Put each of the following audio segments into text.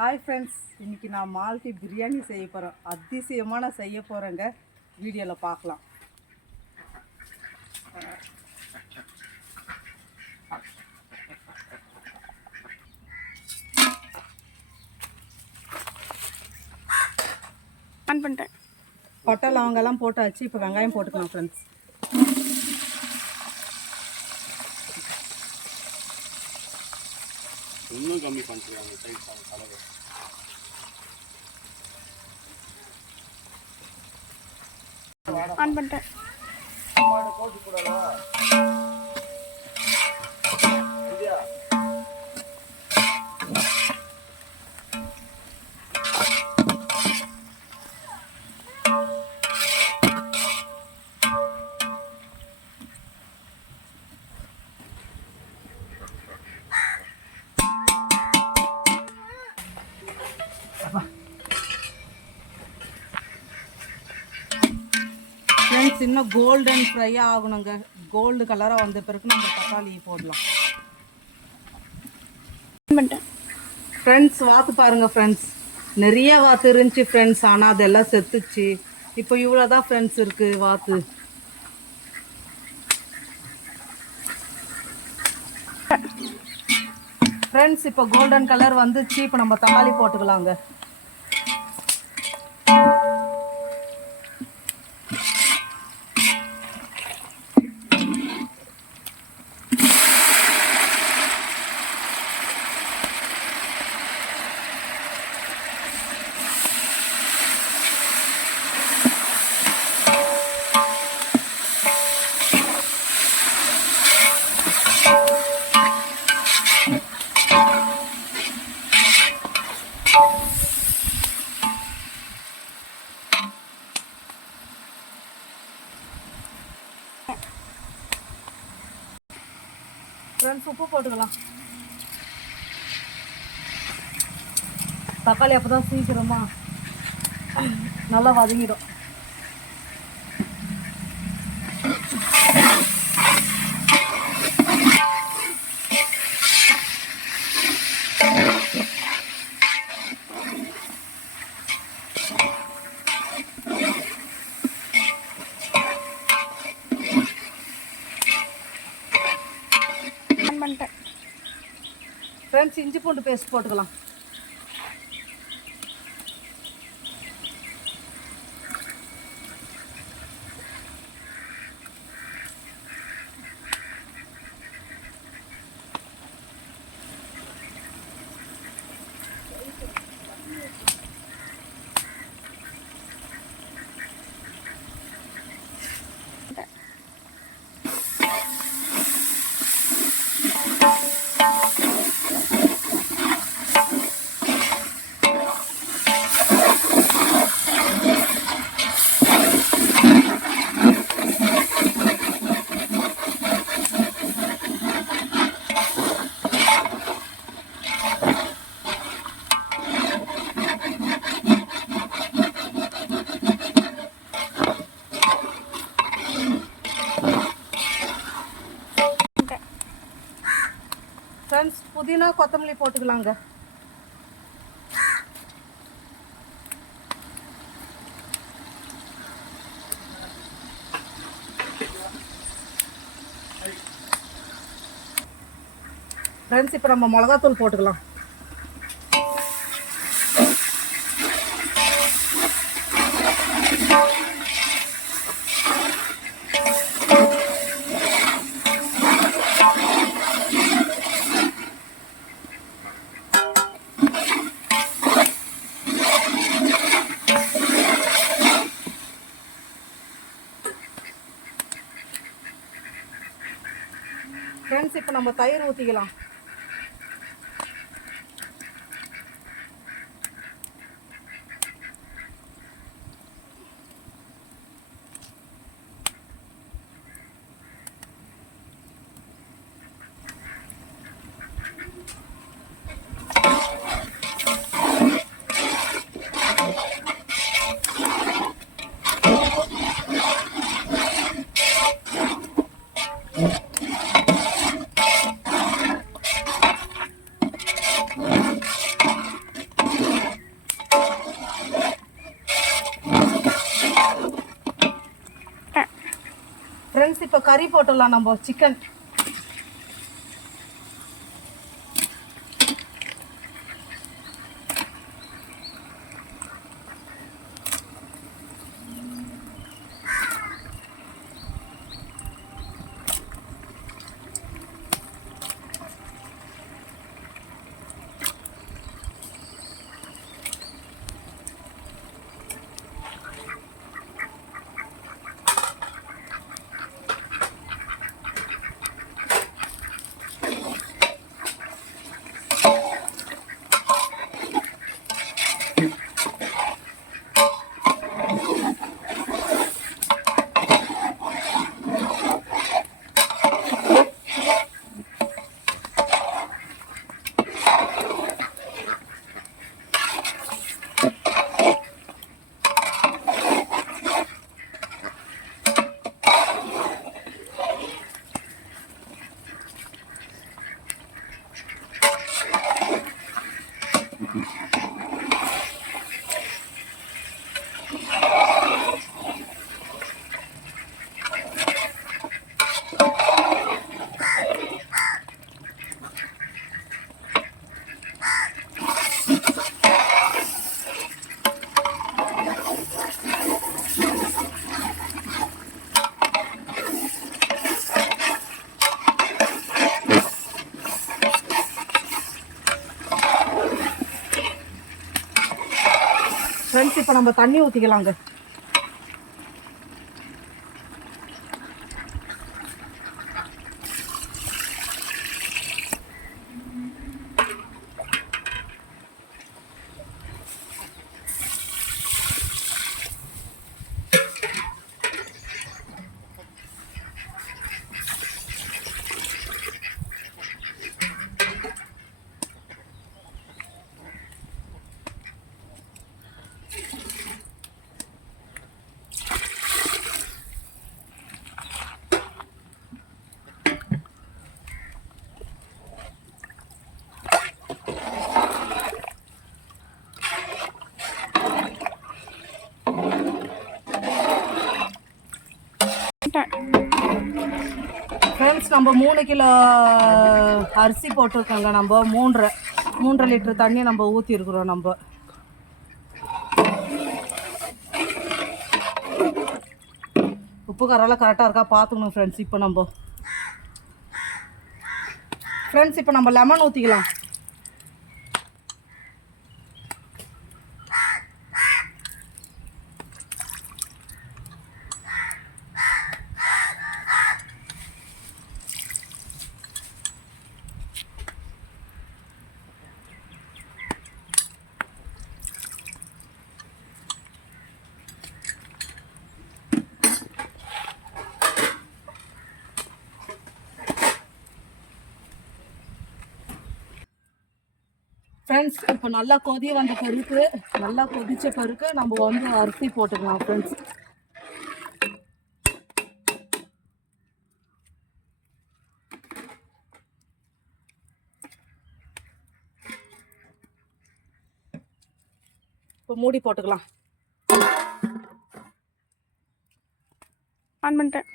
Hi friends இன்னைக்கு நான் multi biryani செய்ய போகிறேன் அதிசயமான செய்ய போகிறேங்க வீடியோவில் பார்க்கலாம். ஆன் பண்ணிட்டேன். பட்டை லவங்கெல்லாம் போட்டாச்சு. இப்போ வெங்காயம் போட்டுக்கலாம் ஃப்ரெண்ட்ஸ் இன்னும் கம்மி பண்ணிருக்காங்க சைஸ் கலவை ஆன் பண்ணிட்டேன். ஃப்ரெண்ட்ஸ் இன்னும் கோல்டன் ஃப்ரை ஆகணுங்க. கோல்டு கலராக வந்த பிறகு நம்ம தக்காளி போடலாம். ஃப்ரெண்ட்ஸ் வாத்து பாருங்க ஃப்ரெண்ட்ஸ் நிறைய வாத்து இருந்துச்சு ஃப்ரெண்ட்ஸ் ஆனால் அதெல்லாம் செத்துச்சு. இப்போ இவ்வளோ தான் ஃப்ரெண்ட்ஸ் இருக்குது வாத்து. ஃப்ரெண்ட்ஸ் இப்போ கோல்டன் கலர் வந்துச்சு. இப்போ நம்ம தக்காளி போட்டுக்கலாங்க. தக்காளி அப்போ தான் சீக்கிரமா நல்லா வதங்கிடும். பண்ணிட்டேன். ஃப்ரெண்ட்ஸ் இஞ்சி பூண்டு பேஸ்ட் போட்டுக்கலாம். ஃப்ரெண்ட்ஸ் புதினா கொத்தமல்லி போட்டுக்கலாங்க. ஃப்ரெண்ட்ஸ் இப்போ நம்ம மிளகாத்தூள் போட்டுக்கலாம் ஃப்ரெண்ட்ஸ் இப்போ நம்ம தயிர் ஊற்றிக்கலாம் கறி போட்டுடலாம் நம்ம சிக்கன் ஃப்ரெண்ட்ஸ் இப்போ நம்ம தண்ணி ஊற்றிக்கலாங்க நம்ம மூணு கிலோ அரிசி போட்டிருக்கோங்க நம்ம. மூன்றரை மூன்றரை லிட்டர் தண்ணி நம்ம ஊற்றிருக்குறோம் நம்ம. உப்பு காரெல்லாம் கரெக்டாக இருக்கா? பார்த்துக்கணும் ஃப்ரெண்ட்ஸ் இப்போ நம்ம. ஃப்ரெண்ட்ஸ் இப்போ நம்ம லெமன் ஊற்றிக்கலாம் ஃப்ரெண்ட்ஸ் இப்போ நல்லா கொதி வந்த பிறகு நல்லா கொதிச்ச பிறகு நம்ம வந்து அரிசி போட்டுக்கலாம் ஃப்ரெண்ட்ஸ் இப்போ மூடி போட்டுக்கலாம். ஆன் பண்ணிட்டேன்.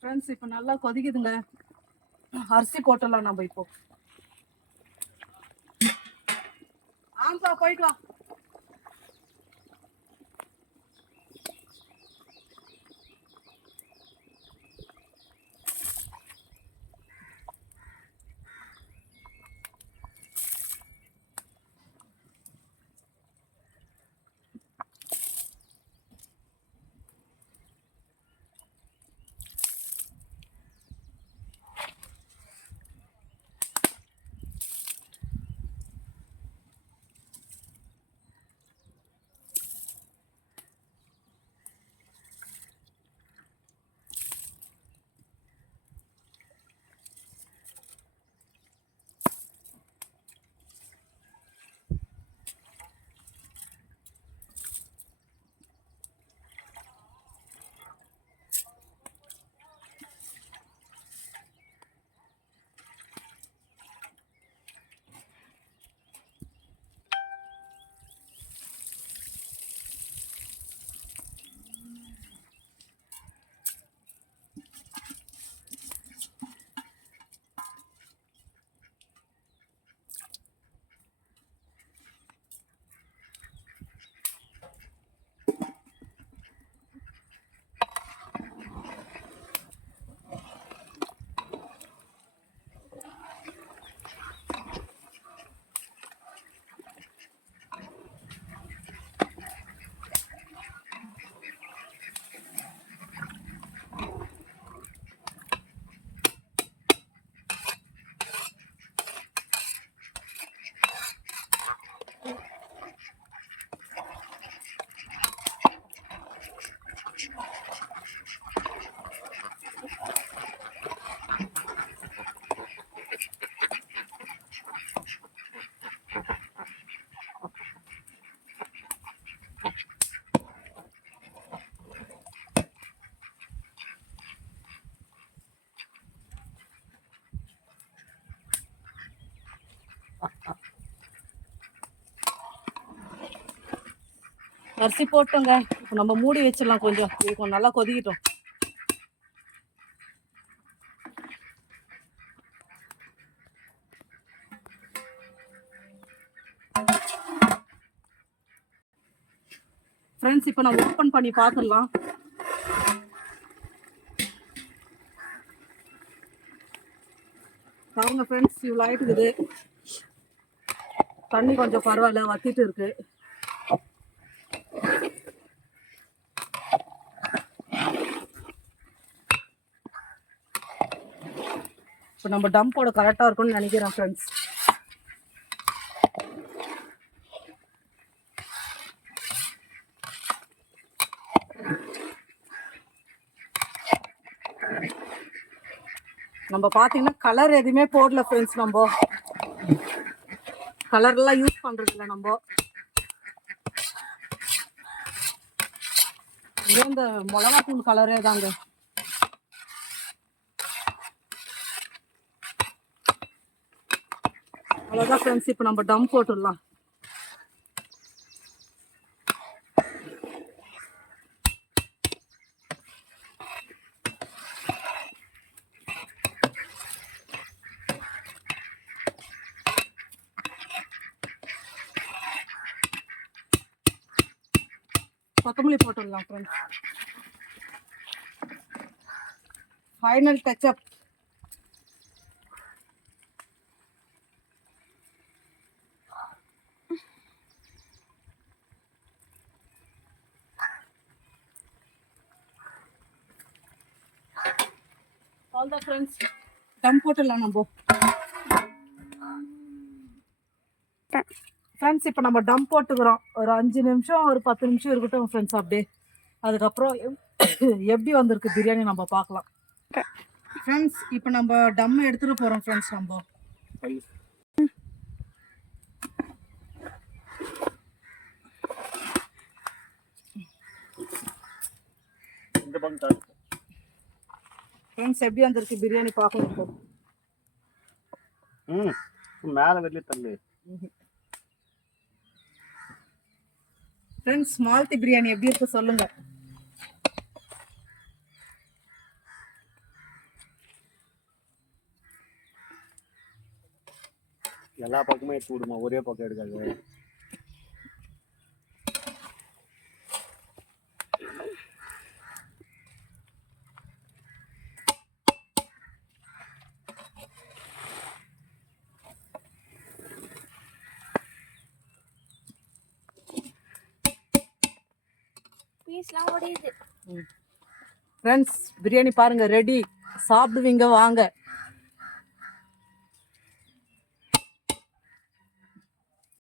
ஃப்ரெண்ட்ஸ் இப்போ நல்லா கொதிக்குதுங்க. அரிசி போட்டுடலாம் நம்ம இப்போ ஆம்பா போயிட்டு வா அரிசி போட்டோங்க. இப்போ நம்ம மூடி வச்சிடலாம் கொஞ்சம். இது கொஞ்சம் நல்லா கொதிக்கிட்டோம். ஃப்ரெண்ட்ஸ் இப்போ நம்ம ஓப்பன் பண்ணி பார்த்துடலாம். பாருங்க ஃப்ரெண்ட்ஸ் இவ்வளோ ஆகிட்டுக்குது தண்ணி கொஞ்சம் பரவாயில்ல வத்திட்டு இருக்கு. இப்போ நம்ம டம்போட கரெக்டாக இருக்கும்னு நினைக்கிறேன் ஃப்ரெண்ட்ஸ் நம்ம பார்த்தீங்கன்னா கலர் எதுவுமே போடல ஃப்ரெண்ட்ஸ் நம்ம. கலர்லாம் யூஸ் பண்ணுறதில்ல நம்ம. இதே இந்த மிளகாத்தூள் கலரே தாங்க. அவ்வளோதான் ஃப்ரெண்ட்ஸ் இப்போ நம்ம டம் போட்டுடலாம். கொத்தமல்லி போட்டுடலாம் friends final touch up all the friends டம் போட்டுடலாம் நம்ம. ஃப்ரெண்ட்ஸ் இப்போ நம்ம டம் போட்டுக்கிறோம். ஒரு அஞ்சு நிமிஷம் ஒரு பத்து நிமிஷம் இருக்கட்டும் ஃப்ரெண்ட்ஸ் அப்படியே. அதுக்கப்புறம் எப்- எப்படி வந்திருக்கு பிரியாணி நம்ம பார்க்கலாம். ஃப்ரெண்ட்ஸ் இப்போ நம்ம டம் எடுத்துகிட்டு போகிறோம் ஃப்ரெண்ட்ஸ் நம்ம. ஃப்ரெண்ட்ஸ் எப்படி வந்திருக்கு பிரியாணி பார்க்கலாம் இப்போ? ம். மேலே வெளியே தள்ளு. ஃப்ரெண்ட்ஸ் மால்தி பிரியாணி எப்படி இருக்கு சொல்லுங்க. எல்லா பக்கமும் எடுத்து விடுமா ஒரே பக்கம் எடுக்காது. ஃப்ரெண்ட்ஸ் பிரியாணி பாருங்க ரெடி சாப்பிடுவீங்க வாங்க.